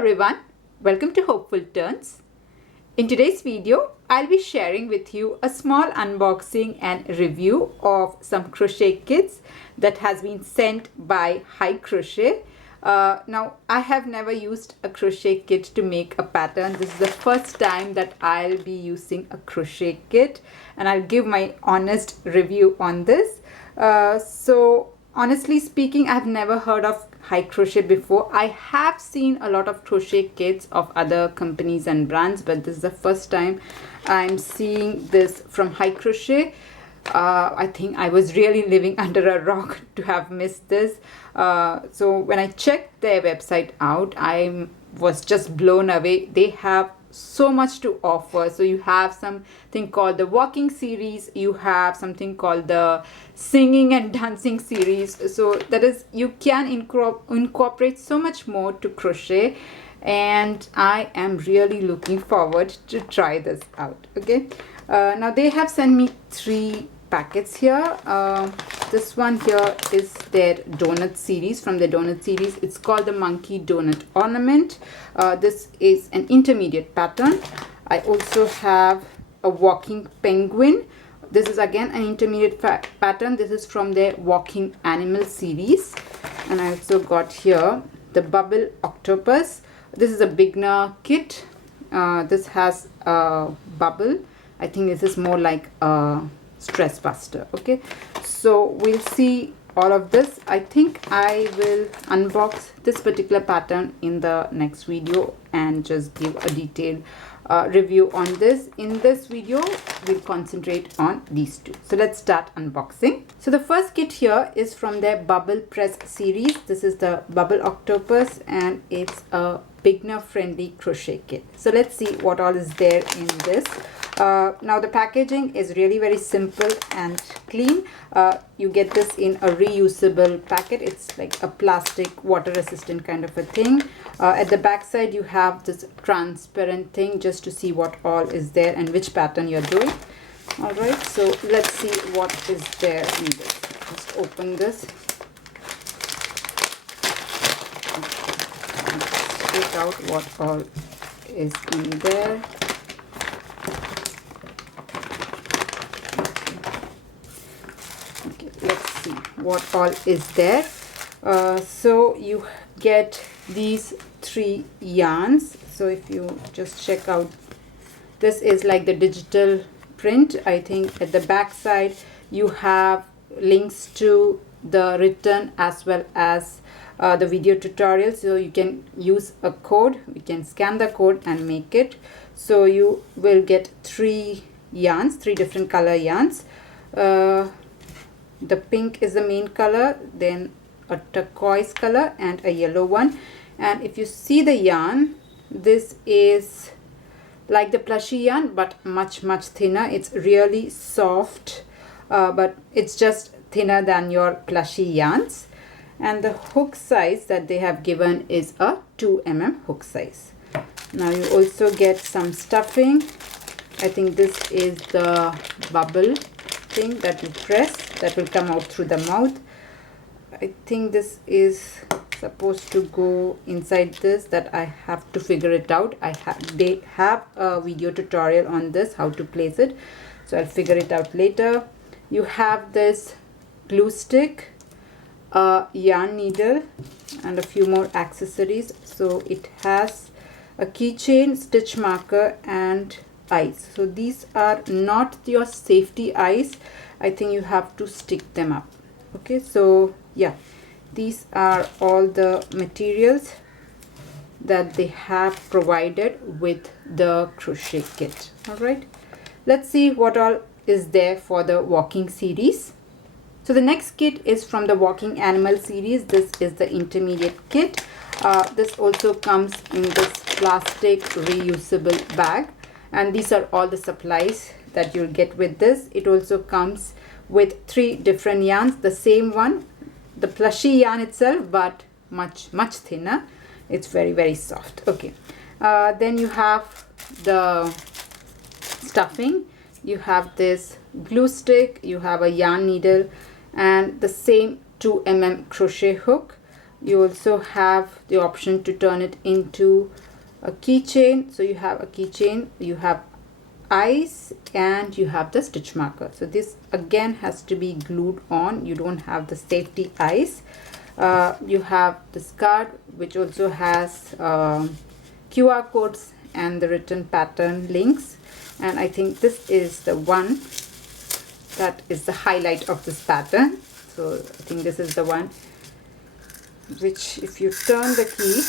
everyone, welcome to Hopeful Turns. In today's video, I'll be sharing with you a small unboxing and review of some crochet kits that has been sent by HiCrochet. Now, I have never used a crochet kit to make a pattern. This is the first time that I'll be using a crochet kit, and I'll give my honest review on this. Honestly speaking, I've never heard of HiCrochet before. I have seen a lot of crochet kits of other companies and brands, but this is the first time I'm seeing this from HiCrochet. I think I was really living under a rock to have missed this. So when I checked their website out, I was just blown away. They have so much to offer. So you have something called the walking series, you have something called the singing and dancing series. So that is, you can incorporate so much more to crochet, and I am really looking forward to try this out. Okay, now they have sent me 3 packets here. This one here is their donut series. From the donut series, it's called the monkey donut ornament. This is an intermediate pattern. I also have a walking penguin. This is again an intermediate pattern. This is from their walking animal series. And I also got here the bubble octopus. This is a beginner kit. This has a bubble. I think this is more like a stress buster. Okay, so we'll see all of this. I think I will unbox this particular pattern in the next video and just give a detailed review on this. In this video, we'll concentrate on these 2. So let's start unboxing. So the first kit here is from their bubble press series. This is the bubble octopus, and it's a beginner friendly crochet kit. So let's see what all is there in this. Now the packaging is really very simple and clean. You get this in a reusable packet. It's like a plastic water resistant kind of a thing. At the back side, you have this transparent thing just to see what all is there and which pattern you're doing. All right, so let's see what is there in this. Just open this. Take out what all is in there. Let's see what all is there. So you get these 3 yarns. So if you just check out, this is like the digital print. I think at the back side you have links to the written as well as the video tutorial. So you can use a code. We can scan the code and make it. So you will get 3 yarns, 3 different color yarns. The pink is the main color, then a turquoise color and a yellow one. And if you see the yarn, this is like the plushy yarn but much thinner. It's really soft, but it's just thinner than your plushy yarns. And the hook size that they have given is a 2 mm hook size. Now you also get some stuffing. I think this is the bubble thing that you press that will come out through the mouth. I think this is supposed to go inside this, that I have to figure it out. They have a video tutorial on this, how to place it, so I'll figure it out later. You have this glue stick, a yarn needle, and a few more accessories. So it has a keychain, stitch marker, and eyes. So these are not your safety eyes. I think you have to stick them up. Okay, so yeah, these are all the materials that they have provided with the crochet kit. All right, let's see what all is there for the walking series. So the next kit is from the walking animal series. This is the intermediate kit. This also comes in this plastic reusable bag, and these are all the supplies that you'll get with this. It also comes with 3 different yarns, the same one, the plushy yarn itself, but much thinner. It's very soft. Okay, then you have the stuffing, you have this glue stick, you have a yarn needle, and the same 2 mm crochet hook. You also have the option to turn it into a keychain. So you have a keychain, you have eyes, and you have the stitch marker. So this again has to be glued on. You don't have the safety eyes. You have this card which also has QR codes and the written pattern links, and I think this is the one that is the highlight of this pattern. So I think this is the one which if you turn the key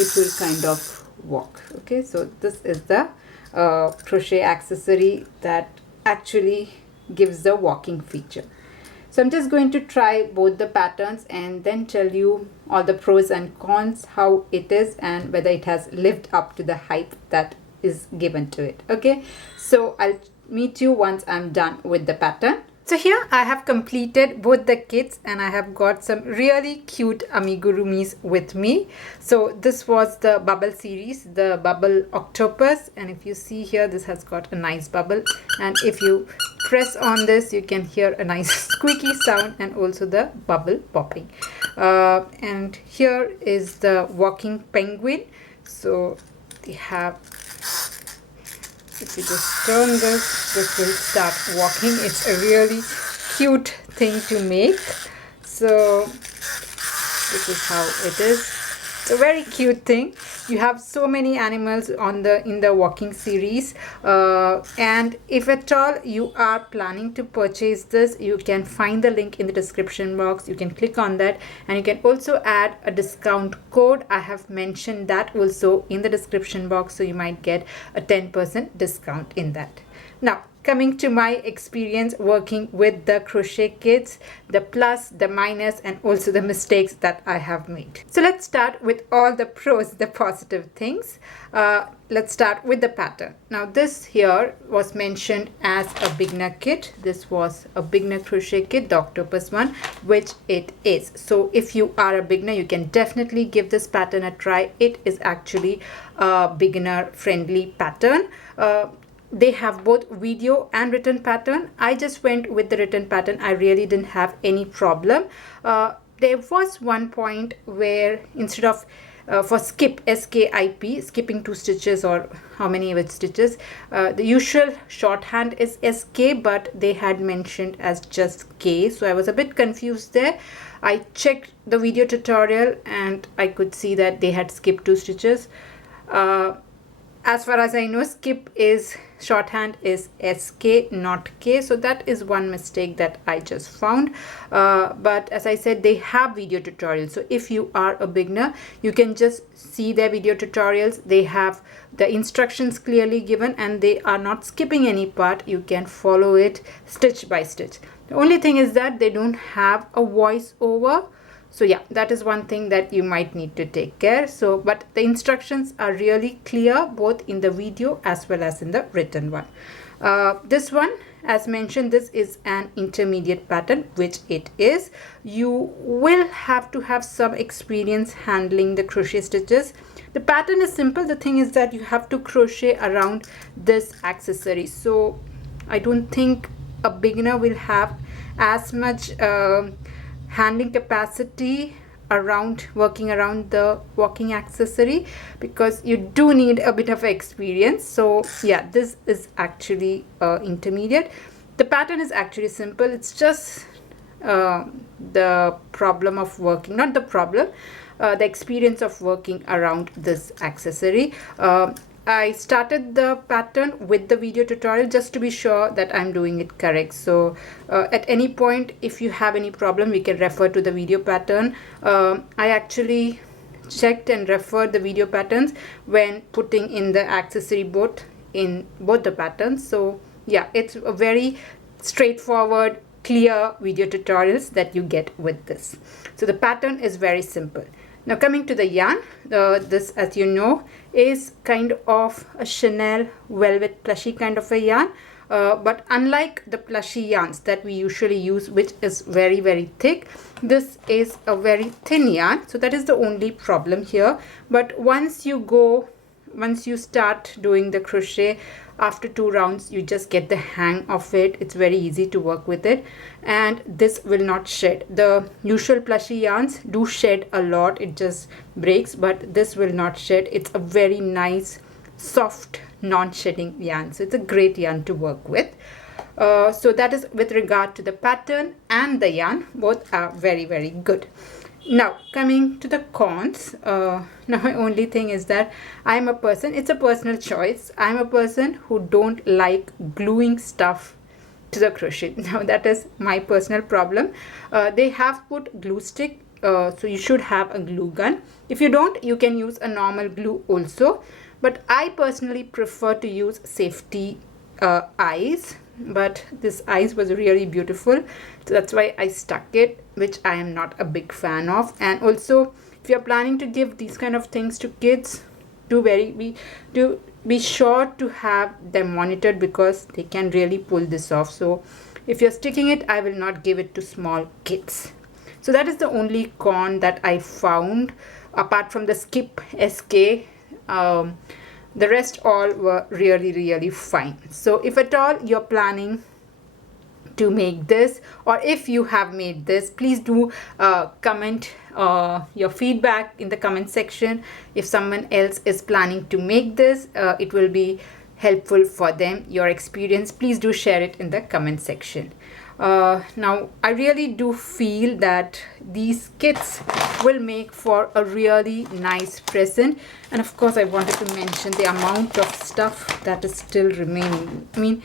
it will kind of walk. Okay, so this is the crochet accessory that actually gives the walking feature. So I'm just going to try both the patterns and then tell you all the pros and cons, how it is and whether it has lived up to the hype that is given to it. Okay, so I'll meet you once I'm done with the pattern. So here I have completed both the kits and I have got some really cute amigurumis with me. So this was the bubble series, the bubble octopus, and if you see here, this has got a nice bubble, and if you press on this you can hear a nice squeaky sound and also the bubble popping. And here is the walking penguin. So we have, if you just turn this will start walking. It's a really cute thing to make. So this is how it is. It's a very cute thing. You have so many animals on in the walking series, and if at all you are planning to purchase this, you can find the link in the description box. You can click on that and you can also add a discount code. I have mentioned that also in the description box, so you might get a 10% discount in that. Now coming to my experience working with the crochet kits, the plus, the minus, and also the mistakes that I have made. So let's start with all the pros, the positive things. Let's start with the pattern. Now this here was mentioned as a beginner kit. This was a beginner crochet kit, the octopus one, which it is. So if you are a beginner, you can definitely give this pattern a try. It is actually a beginner friendly pattern. They have both video and written pattern. I just went with the written pattern. I really didn't have any problem. There was one point where instead of for skip, SKIP, skipping 2 stitches or how many of its stitches, the usual shorthand is SK, but they had mentioned as just K. So I was a bit confused there. I checked the video tutorial and I could see that they had skipped 2 stitches. As far as I know, skip is shorthand is SK, not K. So that is one mistake that I just found. But as I said, they have video tutorials. So if you are a beginner, you can just see their video tutorials. They have the instructions clearly given and they are not skipping any part. You can follow it stitch by stitch. The only thing is that they don't have a voice over. So yeah, that is one thing that you might need to take care. So, but the instructions are really clear both in the video as well as in the written one. This one, as mentioned, this is an intermediate pattern, which it is. You will have to have some experience handling the crochet stitches. The pattern is simple. The thing is that you have to crochet around this accessory. So I don't think a beginner will have as much handling capacity around working around the walking accessory, because you do need a bit of experience. So yeah, this is actually intermediate. The pattern is actually simple. It's just the problem of working, not the problem, the experience of working around this accessory. I started the pattern with the video tutorial just to be sure that I'm doing it correct. So at any point, if you have any problem, we can refer to the video pattern. I actually checked and referred the video patterns when putting in the accessory both in both the patterns. So yeah, it's a very straightforward, clear video tutorials that you get with this. So the pattern is very simple. Now coming to the yarn, this, as you know, is kind of a Chanel velvet plushy kind of a yarn, but unlike the plushy yarns that we usually use, which is very, very thick, this is a very thin yarn. So that is the only problem here. But once you go once you start doing the crochet, after 2 rounds you just get the hang of it. It's very easy to work with it, and this will not shed. The usual plushy yarns do shed a lot, it just breaks, but this will not shed. It's a very nice soft non-shedding yarn, so it's a great yarn to work with. So that is with regard to the pattern and the yarn. Both are very, very good. Now coming to the cons, now my only thing is that I'm a person, it's a personal choice, I'm a person who don't like gluing stuff to the crochet. Now that is my personal problem. They have put glue stick, so you should have a glue gun. If you don't, you can use a normal glue also, but I personally prefer to use safety eyes. But this eyes was really beautiful, so that's why I stuck it, which I am not a big fan of. And also, if you're planning to give these kind of things to kids, do be sure to have them monitored, because they can really pull this off. So if you're sticking it, I will not give it to small kids. So that is the only con that I found, apart from the skip SK. The rest all were really, really fine. So if at all you're planning to make this, or if you have made this, please do comment your feedback in the comment section. If someone else is planning to make this, it will be helpful for them. Your experience, please do share it in the comment section. Now I really do feel that these kits will make for a really nice present. And of course, I wanted to mention the amount of stuff that is still remaining. I mean,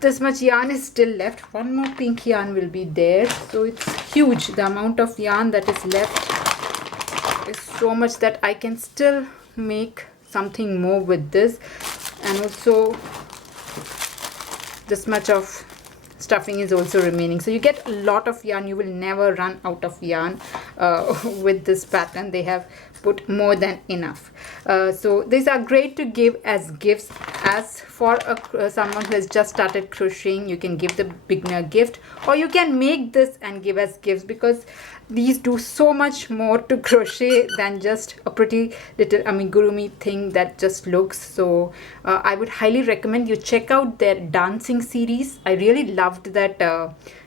this much yarn is still left. One more pink yarn will be there, so it's huge. The amount of yarn that is left is so much that I can still make something more with this. And also this much of stuffing is also remaining, so you get a lot of yarn. You will never run out of yarn with this pattern. They have put more than enough. So these are great to give as gifts. As for someone who has just started crocheting, you can give the beginner gift, or you can make this and give as gifts, because these do so much more to crochet than just a pretty little amigurumi thing that just looks. So I would highly recommend you check out their dancing series. I really loved that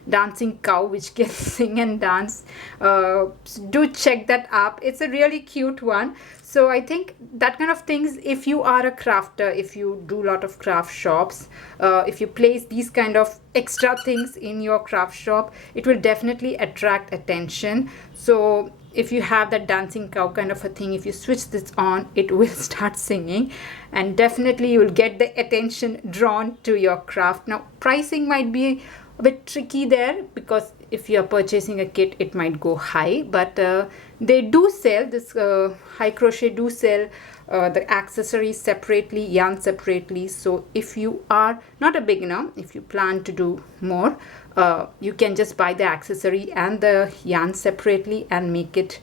dancing cow which can sing and dance. Do check that up. It's a really cute one. So I think that kind of things, if you are a crafter, if you do a lot of craft shops, if you place these kind of extra things in your craft shop, it will definitely attract attention. So if you have that dancing cow kind of a thing, if you switch this on, it will start singing, and definitely you will get the attention drawn to your craft. Now pricing might be a bit tricky there, because if you're purchasing a kit, it might go high, but they do sell this HiCrochet do sell the accessories separately, yarn separately. So if you are not a beginner, if you plan to do more, you can just buy the accessory and the yarn separately and make it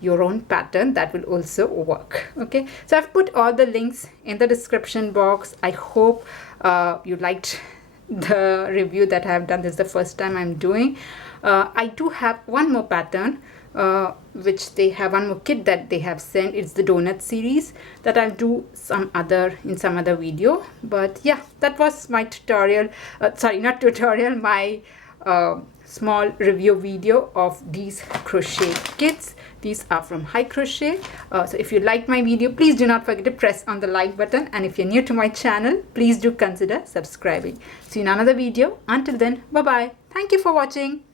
your own pattern. That will also work. Okay, so I've put all the links in the description box. I hope you liked the review that I have done. This is the first time I'm doing. I do have one more pattern, which they have one more kit that they have sent. It's the donut series that I'll do in some other video. But yeah, that was my tutorial. Sorry, not tutorial, my small review video of these crochet kits. These are from HiCrochet. So if you liked my video, please do not forget to press on the like button. And if you're new to my channel, please do consider subscribing. See you in another video. Until then, bye-bye. Thank you for watching.